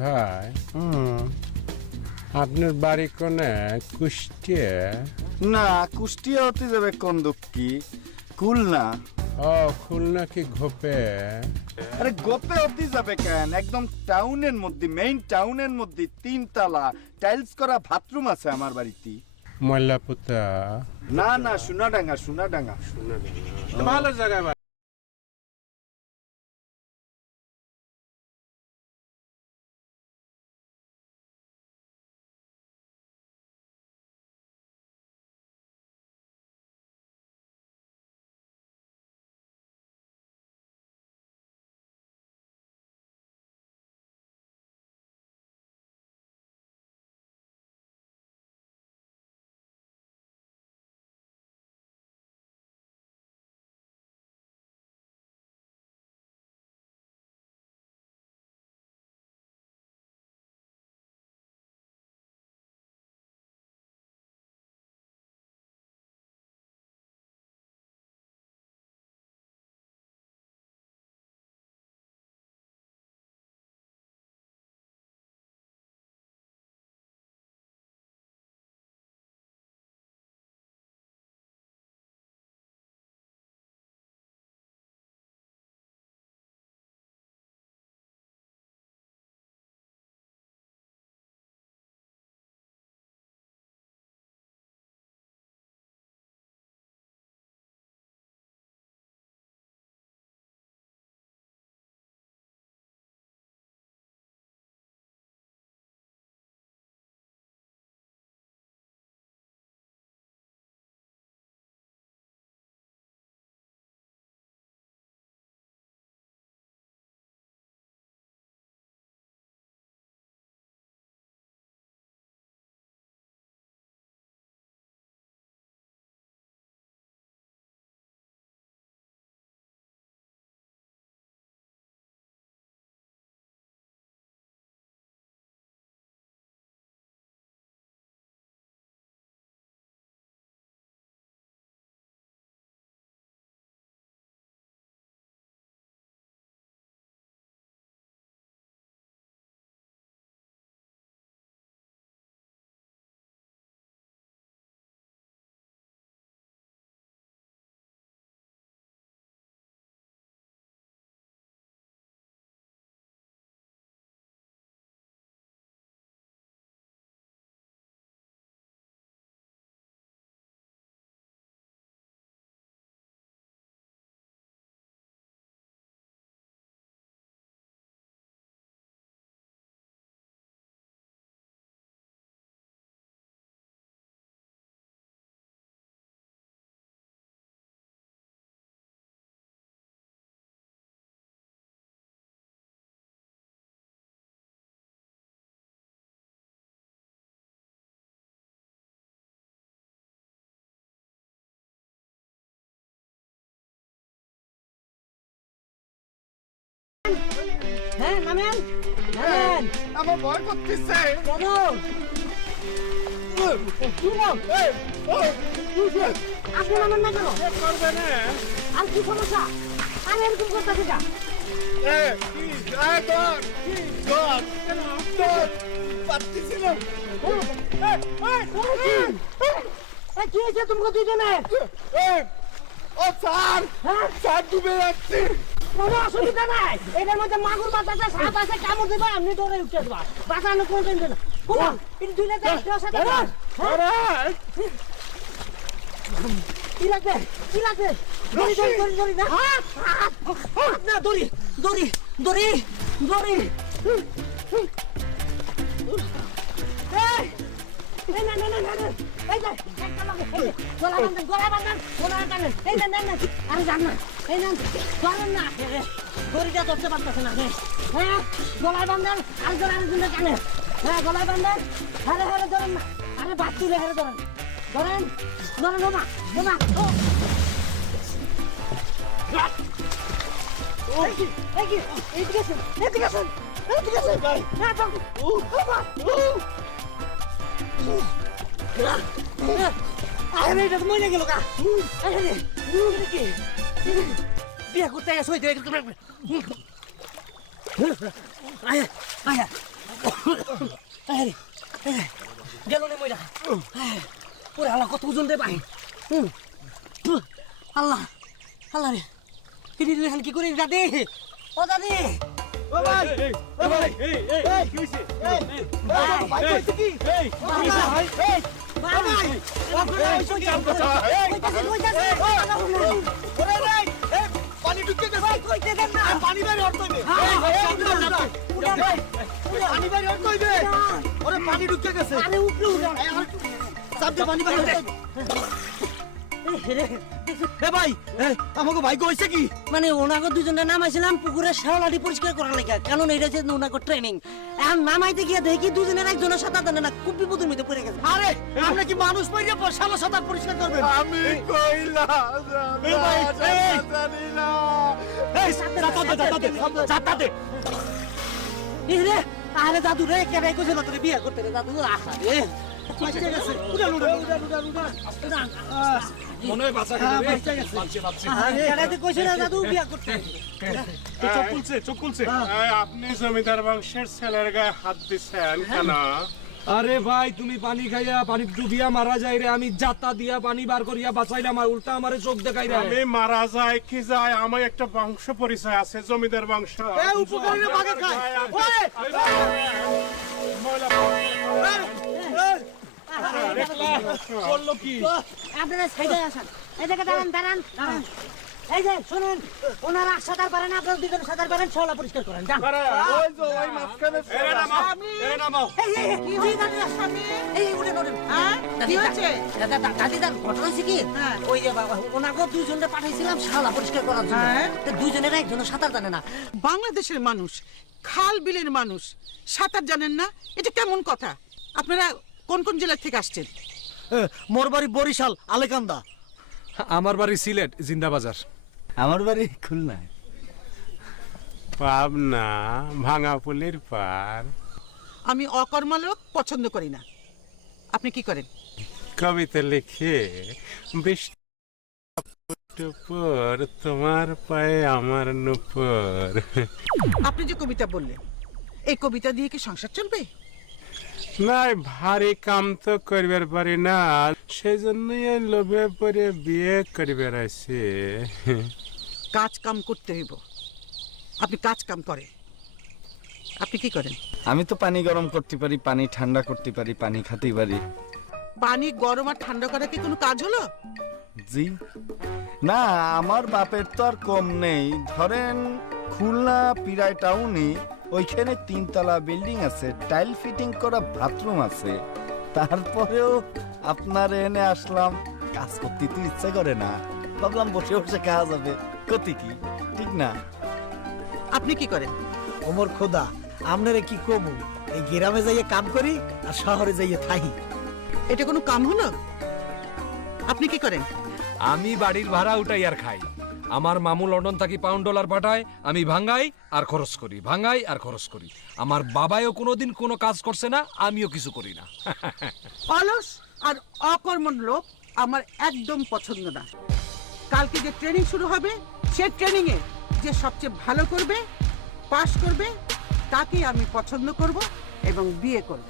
ভাই আপনার বাড়ি কোনে? কুষ্টিয়া? না, কুষ্টিয়া হতে যাবে কন্দকি, খুলনা। ও খুলনা কি ঘোপে? আরে গোপে হতে যাবে কেন? একদম টাউনের মধ্যে, মেইন টাউনের মধ্যে 3 তলা টাইলস করা বাথরুম আছে আমার বাড়িতে। ময়লাপুতা? না না, সোনাডাঙ্গা, সোনাডাঙ্গা। ভালো জায়গা ভাই। হ্যাঁ নামেন নামেন। আমার ভয় করতেছে। কেন? আপনি নামেন না কেন? করবে না? আর কি সমস্যা? আমি এরকম করতেছি না। কি হয়েছে তোমাকে দুজনের? ও স্যার, স্যার ডুবে যাচ্ছে। কোনো অসুবিধা নাই, এটার মধ্যে মাগুর মাছ আছে, সাপ আছে, কামড় দেবা, আপনি দৌড়ে উঠতে দেবা, বাঁচানো কোনো টেনশন না। এটা দুইটা দেওয়ার সাথে কি লাগবে? কি লাগবে? দড়ি দড়ি দড়ি দড়ি না, না দড়ি দড়ি দড়ি দড়ি। এই না না না না, এই যে একটা লাগে, গলা বাঁধেন গলা বাঁধেন গলা বাঁধেন, এই না না না, আরে যান না, এই না ধরেন না, দড়িটা ধরতে পারতেছে না। হ্যাঁ গলায় বাঁধেন, আরেকজন আরেকজনের কানে, হ্যাঁ গলায় বাঁধেন, হারে হারে ধরেন না, আরে বাদ তুলে হারে ধরেন, ধরেন ধরেন ওমা ওমা। এইদিকে আসেন এইদিকে আসেন এইদিকে আসেন, হ্যাঁ আরে এটা তো মরে গেল গা। বিয়া করতে সই দিয়ে আয়া আয়া গেল নে মইরা ওরে আল্লাহ কত ওজন রে ভাই আল্লাহ আল্লাহ রে তিনি এখানে কি করে দাদি ও দাদি ও ভাই ও ভাই এই কি হইছে ভাই কইছে কি এই ভাই এই ভাই ওরে ভাই এই পানি ঢুকে গেছে ভাই কইতে দেন না পানি বাইরে হট কইবে পানি বাইরে হট কইবে ওরে পানি ঢুকে গেছে আরে উপরে উড়া সাবতে পানি বাইরে হট এ ভাই আমাকে ভাই কইছে কি মানে ওনাকে দুজনে নামাইছিলাম পুকুরে শেওলাটি পরিষ্কার করার লাগে কারণ এটা যে ওনাকে ট্রেনিং এখন নামাইতে গিয়ে দেখি দুজনের একজনের সাঁতার জানে না খুব বিপদের মধ্যে পড়ে গেছে আরে আপনি কি মানুষ মাইরা শালা সাঁতার পরিষ্কার করবেন আমি কইলাম ভাই জানি না এই সাঁতার রে আরে দাদু রে কেন কইছে না তোরে বিয়ে করতে রে দাদু আহা রে বাচ্চা গেছে উড়া মনে হয় বাচ্চা গেছে বাচ্চা আরে কইছে না দাদু বিয়ে করতে চোখ খুলছে আপনি জমিদার বংশের ছেলের গায়ে হাত দিচ্ছেন কেন? আরে ভাই তুমি পানি খাইয়া পানি ডুবিয়া মারা যাই রে আমি জাতা দিয়া পানি বার করিয়া বাঁচাইলাম আর উল্টা আমারে চোখ দেখাই রে আমি মারা যায় কি যায় আমার একটা বংশ পরিচয় আছে জমিদার বংশ। এই উপকারীরা ভাগে খায় বললো কি আপনারা সাইডে আসেন এই জায়গা দাঁড়ান দাঁড়ান দাঁড়ান এই যে শুনুন ওনারা সাঁতার পারেন আপনারা দুজন সাঁতার পারেন শেওলা পরিষ্কার করেন যান ওই যে ওই মাঝখানে কি হয়ে দাদু সামনে এই উঠেন উঠেন হ্যাঁ কি হয়েছে দাদি দাদা ঘটনা হয়েছে কি ওই যে বাবা ওনাকে দুইজনকে পাঠাইছিলাম শেওলা পরিষ্কার করার জন্য তো দুইজনের একজন সাঁতার জানে না বাংলাদেশের মানুষ খাল বিলের মানুষ সাঁতার জানেন না এটা কেমন কথা আপনারা কোন কোন জেলা থেকে আসছেন মোর বাড়ি বরিশাল আলেকান্দা আমার বাড়ি সিলেট জিন্দাবাজার আমার বাড়ি খুলনা পাবনা ভাঙাপুলির পার। আমি অকর্মা লোক পছন্দ করি না আপনি কি করেন কবিতা লিখে বৃষ্টি উপর তোমার পায়ে আমার নুপুর। আপনি যে কবিতা বললেন এই কবিতা দিয়ে কি সংসার চলবে নাই ভারী কাম তো করবার পারি না সেই জন্যই লোভে পরে বিয়ে করিবার আছে। কাজ কাম করতে হইব আপনি কাজ কাম করেন আপনি কি করেন আমি তো পানি গরম করতে পারি পানি ঠান্ডা করতে পারি পানি খেতে পারি পানি গরম আর ঠান্ডা করা কি কোনো কাজ হলো জি না আমার বাপের তো আর কম নেই ধরেন খুলনা পিরাই টাউনে ওইখানে 3 তলা বিল্ডিং আছে টাইল ফিটিং করা বাথরুম আছে তারপরেও আপনার এনে আসলাম কাজ করতে তো ইচ্ছা করে না ভাবলাম বসে বসে কাজ হবে ক্ষতি কি ঠিক না আপনি কি করেন ওমর খোদা আমনারে কি কমু এই গ্রামে যাইয়ে কাম করি আর শহরে যাইয়ে থাকি এটা কোনো কাম হলো আপনি কি করেন আমি বাড়ির ভাড়া উঠাই আর খাই আমার মামু লন্ডন থাকি $1 পাঠায় আমি ভাঙাই আর খরচ করি ভাঙাই আর খরচ করি আমার বাবাও কোনোদিন কোনো কাজ করছে না আমিও কিছু করি না অলস আর অকর্মণ লোক আমার একদম পছন্দ না কালকে যে ট্রেনিং শুরু হবে সেই ট্রেনিং এ যে সবচেয়ে ভালো করবে পাস করবে তাকে আমি পছন্দ করব এবং বিয়ে করব